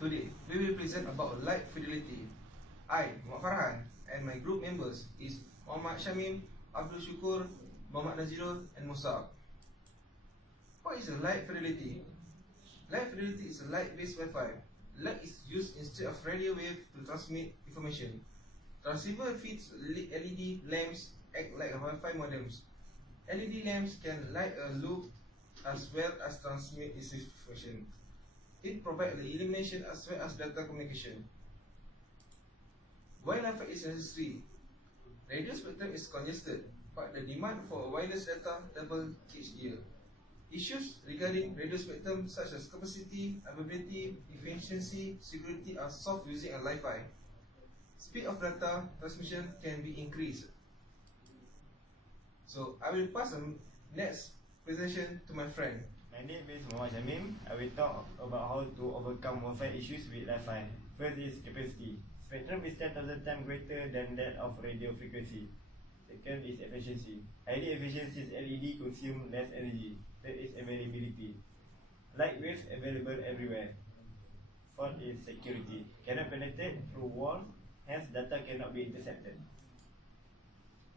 Today, we will present about light fidelity. I, Muhammad Farhan, and my group members is Muhammad Shamim, Abdul Shukur, Muhammad Nazirul, and Musa. What is a light fidelity? Light fidelity is a light-based Wi-Fi. Light is used instead of radio wave to transmit information. Transceiver feeds LED lamps act like Wi-Fi modems. LED lamps can light a loop as well as transmit its information. It provides the illumination as well as data communication. Why Wi-Fi is necessary? Radio spectrum is congested, but the demand for wireless data doubles each year. Issues regarding radio spectrum such as capacity, availability, efficiency, security are solved using a Wi-Fi. Speed of data transmission can be increased. So I will pass the next presentation to my friend. My name is Muhammad Shamim. I will talk about how to overcome Wi-Fi issues with Wi-Fi. First is capacity. Spectrum is 10,000 times greater than that of radio frequency. Second is efficiency. Highly efficient LED consume less energy. Third is availability. Light waves available everywhere. Fourth is security. Cannot penetrate through walls, hence data cannot be intercepted.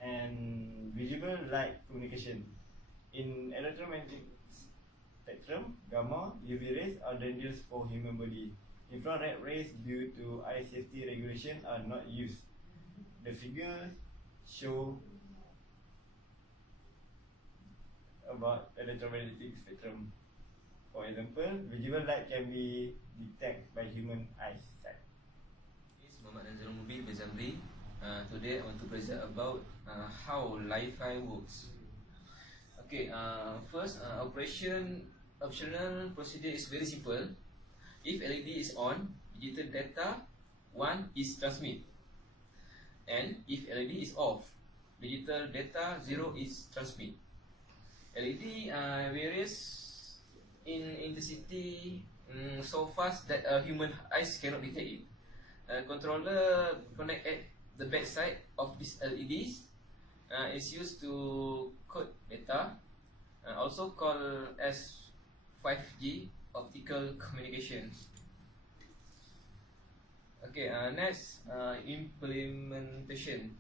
And visible light communication. In electromagnetic spectrum, gamma, UV rays are dangerous for human body. Infrared rays due to eye safety regulation are not used. The figure show about electromagnetic spectrum. For example, visible light can be detected by human eyesight. This is Muhammad Nazirul Bezamri. Today I want to present about how Wi-Fi works. Okay, first optional procedure is very simple. If LED is on, digital data 1 is transmit, and if LED is off, digital data 0 is transmit. LED varies in intensity so fast that human eyes cannot detect it. Controller connect at the back side of these LEDs is used to code data, also called as 5G optical communications. Okay, next implementation.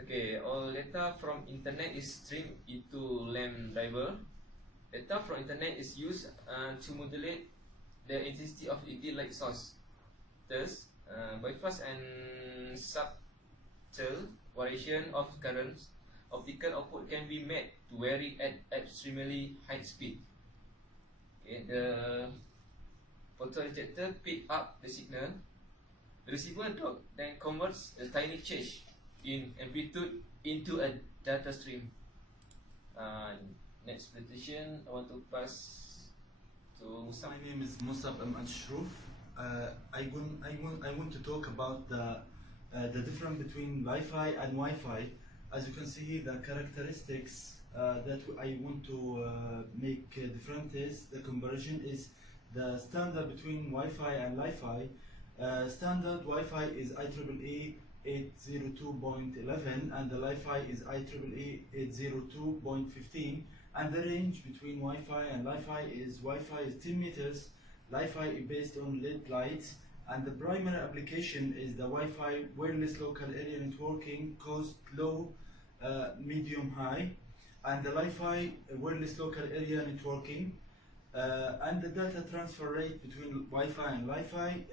Okay, all data from internet is streamed into LAN driver. Data from internet is used to modulate the intensity of LED light source. Thus, by fast and subtle variation of currents, optical output can be made to vary at extremely high speed. Okay, the photoreceptor pick up the signal. The receiver drop then converts a tiny change in amplitude into a data stream. Next presentation, I want to pass to Musa. My name is Musa Al-Shroof. I want to talk about the difference between Wi-Fi and Wi-Fi. As you can see, the characteristics that I want to make different is the conversion is the standard between Wi-Fi and Wi-Fi. Standard Wi-Fi is IEEE 802.11 and the Wi-Fi is IEEE 802.15, and the range between Wi-Fi and Wi-Fi is 10 meters. Wi-Fi is based on LED lights, and the primary application is the Wi-Fi wireless local area networking, cost low, medium, high, and the Wi-Fi wireless local area networking. And the data transfer rate between Wi-Fi and Wi-Fi.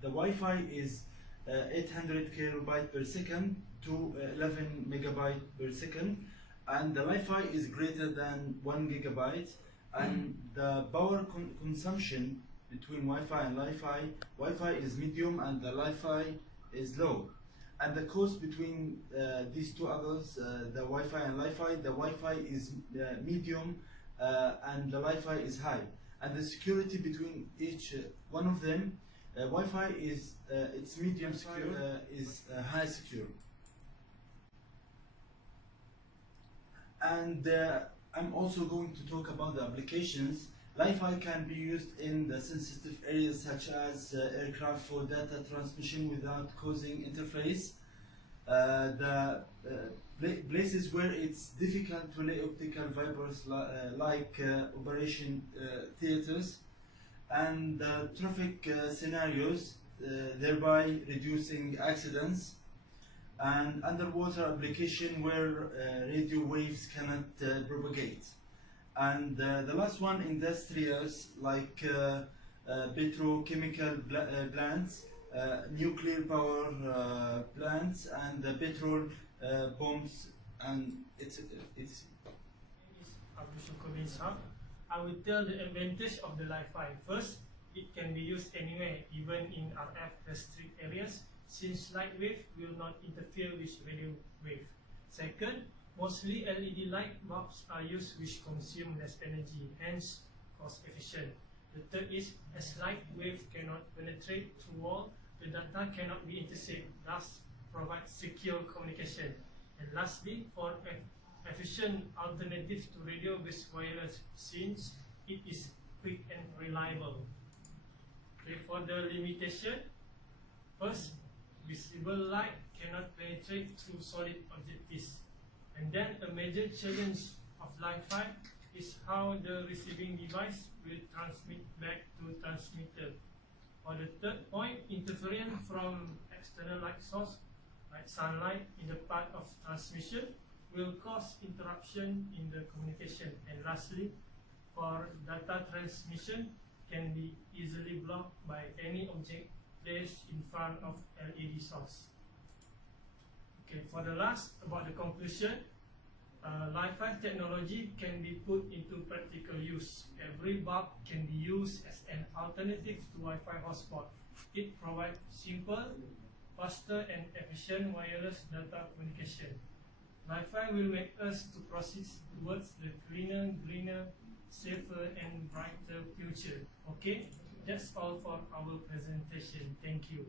The Wi-Fi is 800 kilobyte per second to 11 megabyte per second, and the Wi-Fi is greater than 1 gigabyte. And the power consumption between Wi-Fi and Wi-Fi is medium and the Wi-Fi is low. And the cost between these two others, the Wi-Fi and the Wi-Fi is medium and the Wi-Fi is high. And the security between each one of them, Wi-Fi is it's medium secure, is high secure. And I'm also going to talk about the applications. Wi-Fi can be used in the sensitive areas such as aircraft for data transmission without causing interference. The places where it's difficult to lay optical fibers like operation theaters, and traffic scenarios, thereby reducing accidents, and underwater application where radio waves cannot propagate. And the last one, industrials like petrochemical plants, nuclear power plants, and petrol bombs, and it's Is Abdul Shukur bin Shah. I will tell the advantage of the Li-Fi. First, it can be used anywhere, even in RF restrict areas, since light wave will not interfere with radio wave. Second, mostly LED light bulbs are used which consume less energy, hence cost efficient. The third is, as light wave cannot penetrate through wall, the data cannot be intercepted, thus provide secure communication. And lastly, for efficient alternative to radio-based wireless, since it is quick and reliable. Okay, for the limitation, first, visible light cannot penetrate through solid objectives. And then a major challenge of Li-Fi is how the receiving device will transmit back to transmitter. For the third point, interference from external light source, like sunlight, in the path of transmission will cause interruption in the communication. And lastly, for data transmission can be easily blocked by any object placed in front of LED source. Okay, for the last, about the conclusion, Li-Fi technology can be put into practical use. Every bulb can be used as an alternative to Wi-Fi hotspot. It provides simple, faster and efficient wireless data communication. Li-Fi will make us to proceed towards the cleaner, greener, safer and brighter future. Okay, that's all for our presentation. Thank you.